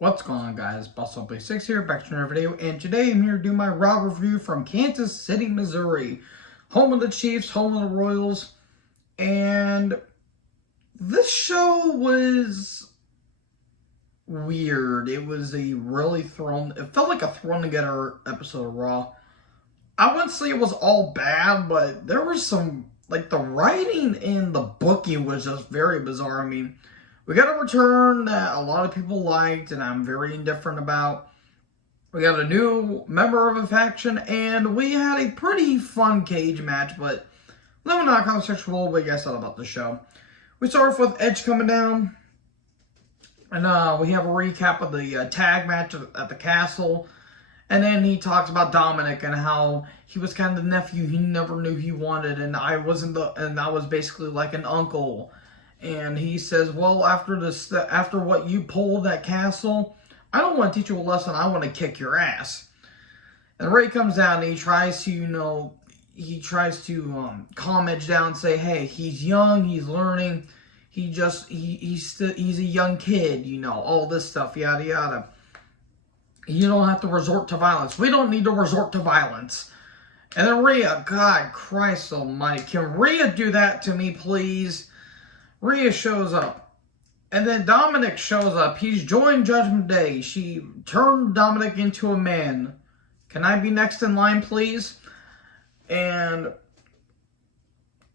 What's going on, guys? Bustle6 here, back to another video, and today I'm here to do my Raw review from Kansas City, Missouri, home of the Chiefs, home of the Royals, and this show was weird. It was it felt like a thrown together episode of Raw. I wouldn't say it was all bad, but there was some, like, the writing and the booking was just very bizarre. I mean, we got a return that a lot of people liked, and I'm very indifferent about. We got a new member of a faction, and we had a pretty fun cage match, but let me not conversation what you guys thought about the show. We start off with Edge coming down, and we have a recap of the tag match at the castle. And then he talks about Dominic and how he was kind of the nephew he never knew he wanted, and I was basically like an uncle. And he says, well, after what you pulled at Castle, I don't want to teach you a lesson. I want to kick your ass. And Ray comes down and he tries to, calm Edge down and say, hey, he's young, he's learning, he's a young kid, all this stuff, yada yada. You don't have to resort to violence. We don't need to resort to violence. And then Rhea, God Christ almighty, can Rhea do that to me, please? Rhea shows up. And then Dominic shows up. He's joined Judgment Day. She turned Dominic into a man. Can I be next in line, please? And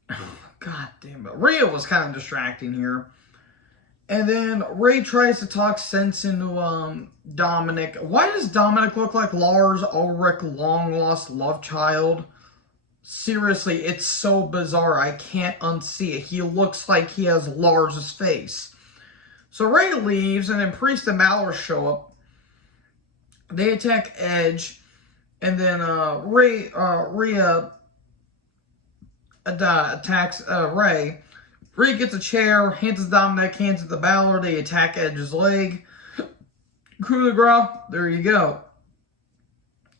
God damn it. Rhea was kind of distracting here. And then Ray tries to talk sense into Dominic. Why does Dominic look like Lars Ulrich, long-lost love child? Seriously, it's so bizarre. I can't unsee it. He looks like he has Lars' face. So Ray leaves, and then Priest and Balor show up. They attack Edge, and then Rhea attacks Ray. Ray gets a chair, hands it to Dominic, hands it to Balor. They attack Edge's leg. Coup de grace. There you go.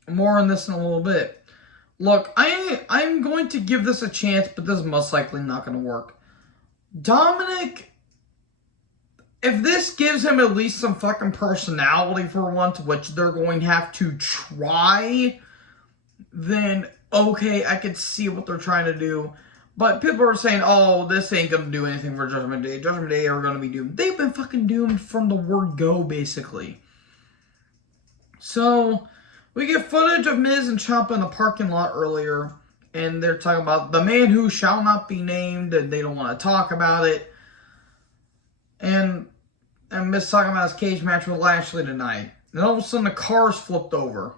More on this in a little bit. Look, I'm going to give this a chance, but this is most likely not going to work. Dominic, if this gives him at least some fucking personality for once, which they're going to have to try, then okay, I could see what they're trying to do. But people are saying, oh, this ain't going to do anything for Judgment Day. Judgment Day are going to be doomed. They've been fucking doomed from the word go, basically. So, we get footage of Miz and Ciampa in the parking lot earlier. And they're talking about the man who shall not be named. And they don't want to talk about it. And Miz talking about his cage match with Lashley tonight. And all of a sudden, the car's flipped over.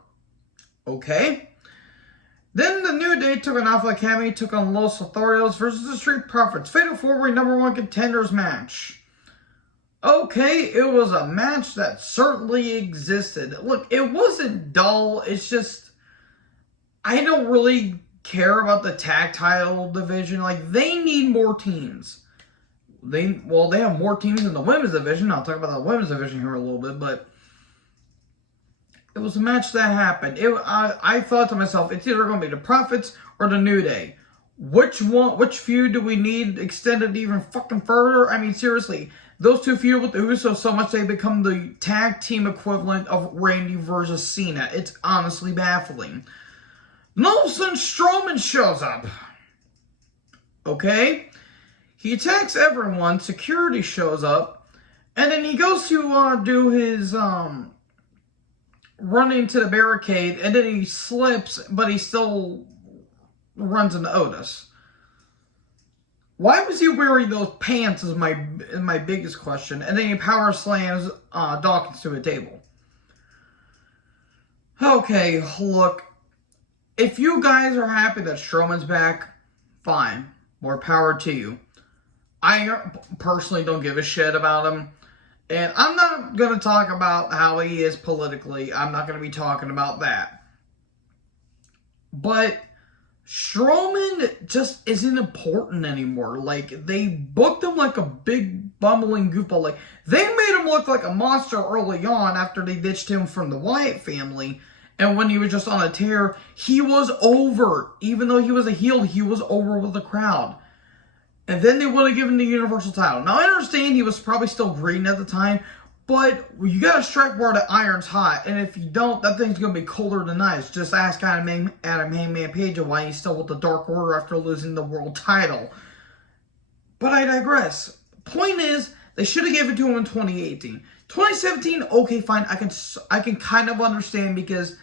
Okay. Then the New Day took on Alpha Academy, took on Los Lotharios versus the Street Profits. Fatal 4-Way #1 contenders match. Okay, it was a match that certainly existed. Look, it wasn't dull. It's just, I don't really care about the tag title division. Like, they need more teams. They have more teams in the women's division. I'll talk about the women's division here a little bit, but it was a match that happened. I thought to myself, it's either going to be the Profits or the New Day. Which feud do we need extended even fucking further? I mean, seriously, those two feud with the Usos so much they become the tag team equivalent of Randy versus Cena. It's honestly baffling. And all of a sudden, Strowman shows up. Okay? He attacks everyone. Security shows up. And then he goes to do his run into the barricade, and then he slips, but he still runs into Otis. Why was he wearing those pants is my biggest question. And then he power slams Dawkins to a table. Okay, look. If you guys are happy that Strowman's back, fine. More power to you. I personally don't give a shit about him. And I'm not going to talk about how he is politically. I'm not going to be talking about that. But Strowman just isn't important anymore. Like, they booked him like a big bumbling goofball. Like, they made him look like a monster early on after they ditched him from the Wyatt family. And when he was just on a tear, he was over. Even though he was a heel, he was over with the crowd. And then they want to give him the Universal title. Now, I understand he was probably still green at the time, But you got to strike while the iron's hot. And if you don't, that thing's going to be colder than ice. Just ask Adam Hangman Page why he's still with the Dark Order after losing the world title. But I digress. Point is, they should have given it to him in 2018. 2017, okay, fine. I can kind of understand because,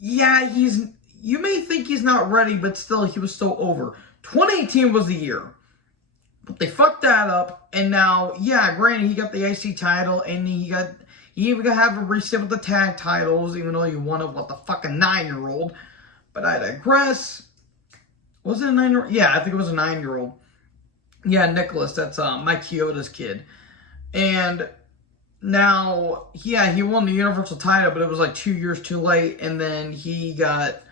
yeah, you may think he's not ready, but still, he was still over. 2018 was the year. But they fucked that up, and now, yeah, granted, he got the IC title, and he even got have a reset with the tag titles, even though he won it with the fucking 9-year-old. But I digress. Was it a 9-year-old? Yeah, I think it was a 9-year-old. Yeah, Nicholas, that's Mike Chioda's kid. And now, yeah, he won the Universal title, but it was like 2 years too late, and then he got...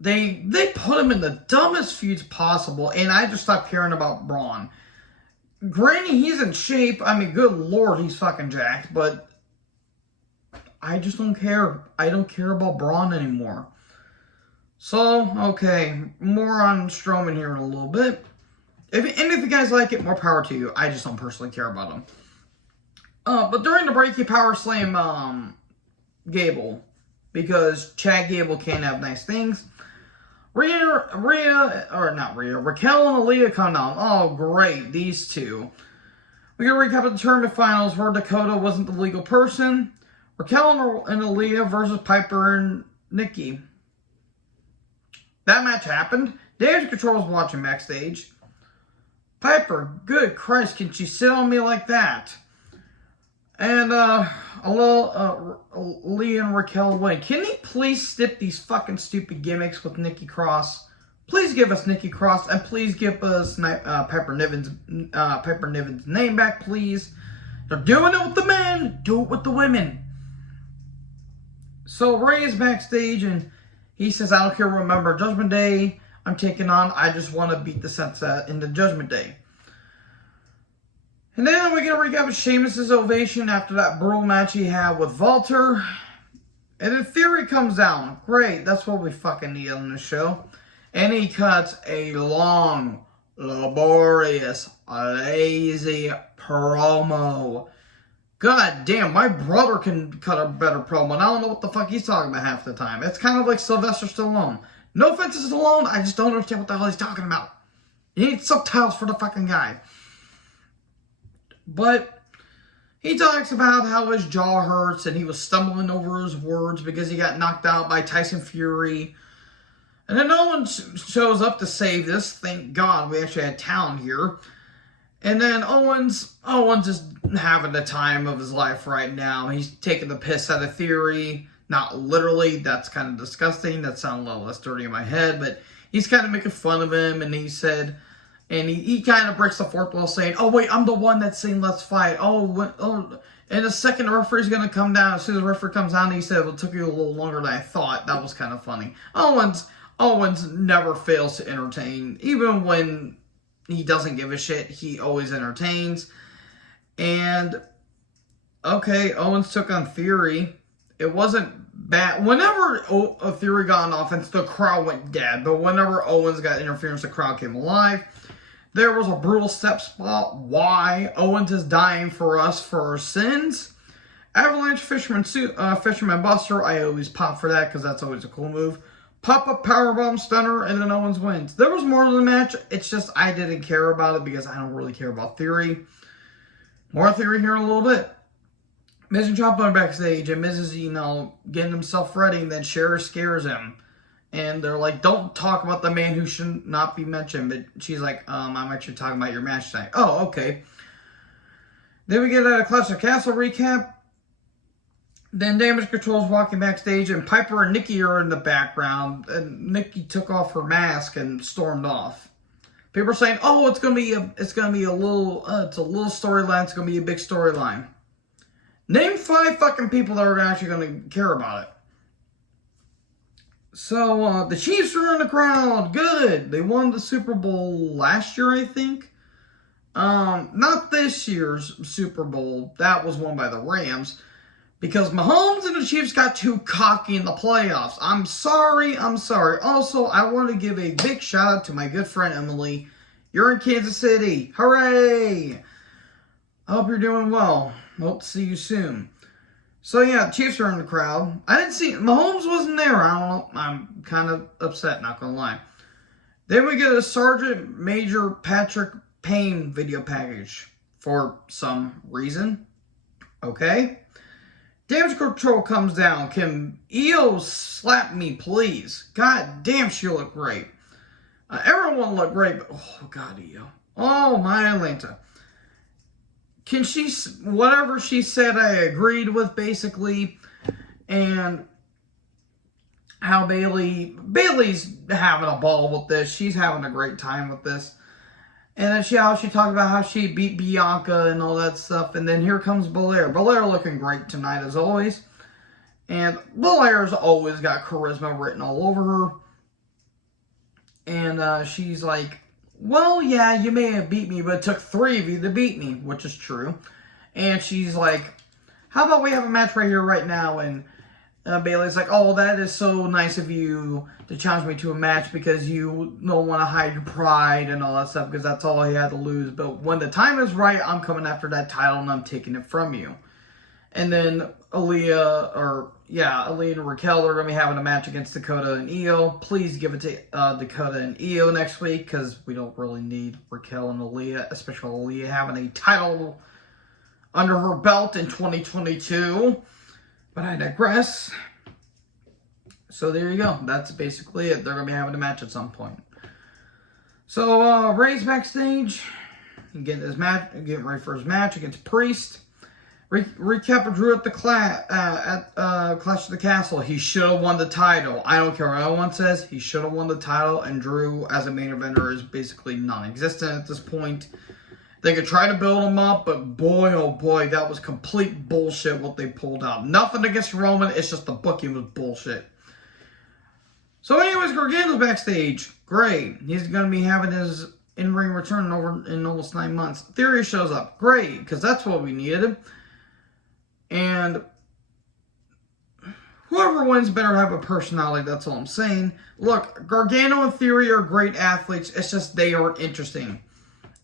They put him in the dumbest feuds possible, and I just stopped caring about Braun. Granted, he's in shape. I mean, good lord, he's fucking jacked, but I just don't care. I don't care about Braun anymore. So, okay, more on Strowman here in a little bit. If you guys like it, more power to you. I just don't personally care about him. But during the break, he power slam Gable, because Chad Gable can't have nice things. Raquel and Aaliyah come down. Oh, great, these two. We're going to recap of the tournament finals where Dakota wasn't the legal person. Raquel and Aaliyah versus Piper and Nikki. That match happened. Damage Control was watching backstage. Piper, good Christ, can she sit on me like that? And, Lee and Raquel win. Can he please skip these fucking stupid gimmicks with Nikki Cross? Please give us Nikki Cross, and please give us Piper Niven's name back, please. They're doing it with the men. Do it with the women. So Ray is backstage, and he says, I don't care, remember, Judgment Day I'm taking on. I just want to beat the Sunset in the Judgment Day. And then we get a recap of Sheamus' ovation after that brutal match he had with Walter. And then Theory comes down. Great, that's what we fucking need on the show. And he cuts a long, laborious, lazy promo. God damn, my brother can cut a better promo. And I don't know what the fuck he's talking about half the time. It's kind of like Sylvester Stallone. No offense to Stallone, I just don't understand what the hell he's talking about. You need subtitles for the fucking guy. But he talks about how his jaw hurts and he was stumbling over his words because he got knocked out by Tyson Fury. And then no one shows up to save this. Thank God we actually had talent here. And then Owens is having the time of his life right now. He's taking the piss out of Theory. Not literally. That's kind of disgusting. That sounds a little less dirty in my head. But he's kind of making fun of him. And he said... And he kind of breaks the fourth wall saying, oh, wait, I'm the one that's saying let's fight. And the second the referee's going to come down. As soon as the referee comes down, he said, well, it took you a little longer than I thought. That was kind of funny. Owens never fails to entertain. Even when he doesn't give a shit, he always entertains. And, okay, Owens took on Theory. It wasn't bad. Whenever Theory got on offense, the crowd went dead. But whenever Owens got interference, the crowd came alive. There was a brutal step spot. Why? Owens is dying for us for our sins. Avalanche Fisherman Buster. I always pop for that because that's always a cool move. Pop-up powerbomb stunner, and then Owens wins. There was more to the match. It's just I didn't care about it because I don't really care about Theory. More Theory here in a little bit. Miz and Ciampa are backstage, and Miz is, getting himself ready, and then Cher scares him. And they're like, don't talk about the man who should not be mentioned. But she's like, I'm actually talking about your match tonight. Oh, okay. Then we get a Clash of Castle recap. Then Damage Control's walking backstage, and Piper and Nikki are in the background. And Nikki took off her mask and stormed off. People are saying, oh, it's gonna be a little storyline. It's gonna be a big storyline. Name 5 fucking people that are actually gonna care about it. So, the Chiefs are in the crowd. Good. They won the Super Bowl last year, I think. Not this year's Super Bowl. That was won by the Rams. Because Mahomes and the Chiefs got too cocky in the playoffs. I'm sorry. Also, I want to give a big shout out to my good friend Emily. You're in Kansas City. Hooray! Hope you're doing well. Hope to see you soon. So yeah, Chiefs are in the crowd. I didn't see Mahomes wasn't there. I don't know. I'm kind of upset, not gonna lie. Then we get a Sergeant Major Patrick Payne video package for some reason. Okay. Damage Control comes down. Can Io slap me, please? God damn, she looked great. Everyone looked great, but oh god, Io. Oh my Atlanta. Can she, whatever she said, I agreed with basically, and how Bailey's having a ball with this. She's having a great time with this, and then how she talked about how she beat Bianca and all that stuff, and then here comes Belair. Belair looking great tonight as always, and Belair's always got charisma written all over her, and she's like, well, yeah, you may have beat me, but it took 3 of you to beat me, which is true. And she's like, how about we have a match right here, right now? And Bailey's like, oh, that is so nice of you to challenge me to a match because you don't want to hide your pride and all that stuff because that's all he had to lose. But when the time is right, I'm coming after that title and I'm taking it from you. And then Aaliyah and Raquel are going to be having a match against Dakota and Io. Please give it to Dakota and Io next week because we don't really need Raquel and Aaliyah, especially Aaliyah having a title under her belt in 2022. But I digress. So there you go. That's basically it. They're going to be having a match at some point. So Ray's backstage. Getting ready for his match against Priest. Recap of Drew at the Clash of the Castle. He should have won the title. I don't care what anyone says. He should have won the title, and Drew as a main eventer is basically non-existent at this point. They could try to build him up, but boy, oh boy, that was complete bullshit what they pulled out. Nothing against Roman, it's just the booking was bullshit. So anyways, Gargano's backstage. Great. He's going to be having his in-ring return over in almost 9 months. Theory shows up. Great, because that's what we needed. And whoever wins better have a personality, that's all I'm saying. Look, Gargano and Theory are great athletes, it's just they aren't interesting.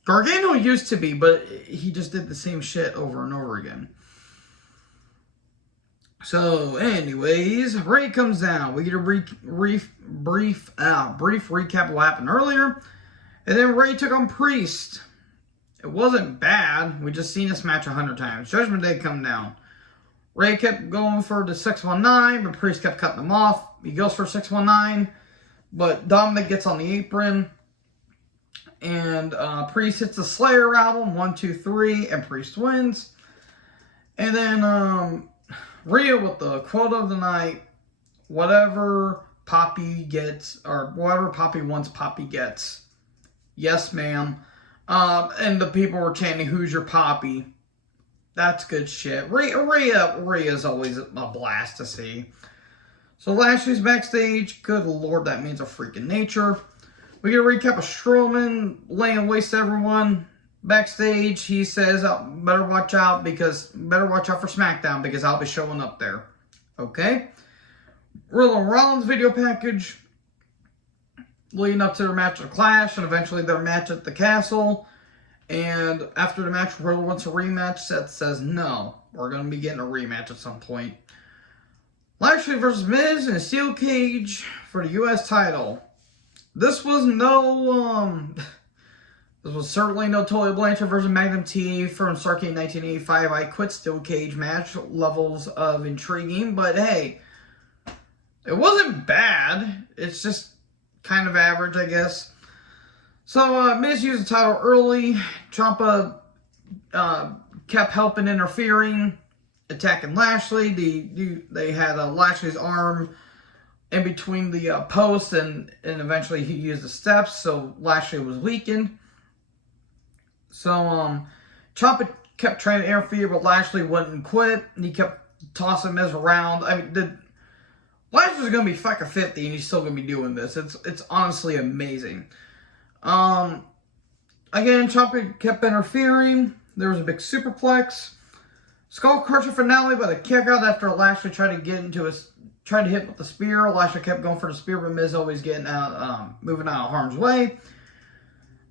Gargano used to be, but he just did the same shit over and over again. So, anyways, Ray comes down. We get a brief recap of what happened earlier. And then Ray took on Priest. It wasn't bad. We just seen this match 100 times. Judgment Day come down. Ray kept going for the 619, but Priest kept cutting him off. He goes for 619, but Dominic gets on the apron. And Priest hits the Slayer album, 1, 2, 3, and Priest wins. And then Rhea with the quote of the night, whatever Poppy gets, or whatever Poppy wants, Poppy gets. Yes, ma'am. And the people were chanting, who's your Poppy? That's good shit. Rhea's always a blast to see. So Lashley's backstage. Good lord, that means a freaking nature. We get a recap of Strowman laying waste to everyone. Backstage, he says, better watch out for SmackDown because I'll be showing up there. Okay? Rollins video package leading up to their match at Clash and eventually their match at the Castle. And after the match, Riddle wants a rematch. Seth says, no, we're going to be getting a rematch at some point. Lashley versus Miz in a steel cage for the U.S. title. This was this was certainly no Tully Blanchard versus Magnum TA from Starrcade 1985. I quit steel cage match levels of intriguing, but hey, it wasn't bad. It's just kind of average, I guess. So, Miz used the title early. Ciampa kept helping, interfering, attacking Lashley. They had Lashley's arm in between the posts, and eventually he used the steps, so Lashley was weakened. So, Ciampa kept trying to interfere, but Lashley wouldn't quit. He kept tossing Miz around. I mean, Lashley's going to be fucking 50, and he's still going to be doing this. It's honestly amazing. Again, Ciampa kept interfering. There was a big superplex. Skull Crusher finale by the kick out after Lashley tried to hit with the spear. Lashley kept going for the spear, but Miz always getting out, moving out of harm's way.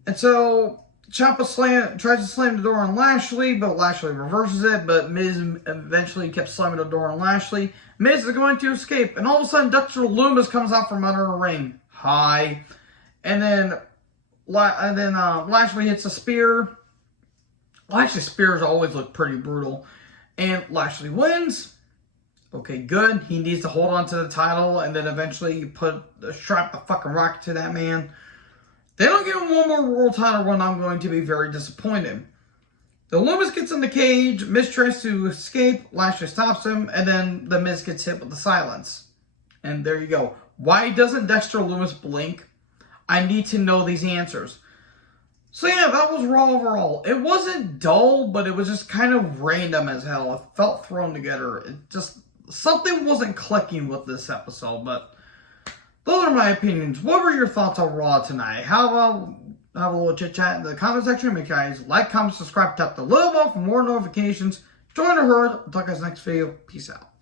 And so Ciampa tries to slam the door on Lashley, but Lashley reverses it, but Miz eventually kept slamming the door on Lashley. Miz is going to escape, and all of a sudden Dexter Lumis comes out from under a ring. Hi. And then Lashley hits a spear. Lashley's spears always look pretty brutal. And Lashley wins. Okay, good. He needs to hold on to the title, and then eventually you strap the fucking rocket to that man. They don't give him one more world title run, I'm going to be very disappointed. The Lumis gets in the cage, Miz tries to escape, Lashley stops him, and then the Miz gets hit with the silence. And there you go. Why doesn't Dexter Lumis blink? I need to know these answers. So yeah, that was Raw overall. It wasn't dull, but it was just kind of random as hell. It felt thrown together. It just, something wasn't clicking with this episode, but those are my opinions. What were your thoughts on Raw tonight? How about have a little chit chat in the comment section. Make sure you guys like, comment, subscribe, tap the little bell for more notifications. Join the herd. I'll talk to you guys next video. Peace out.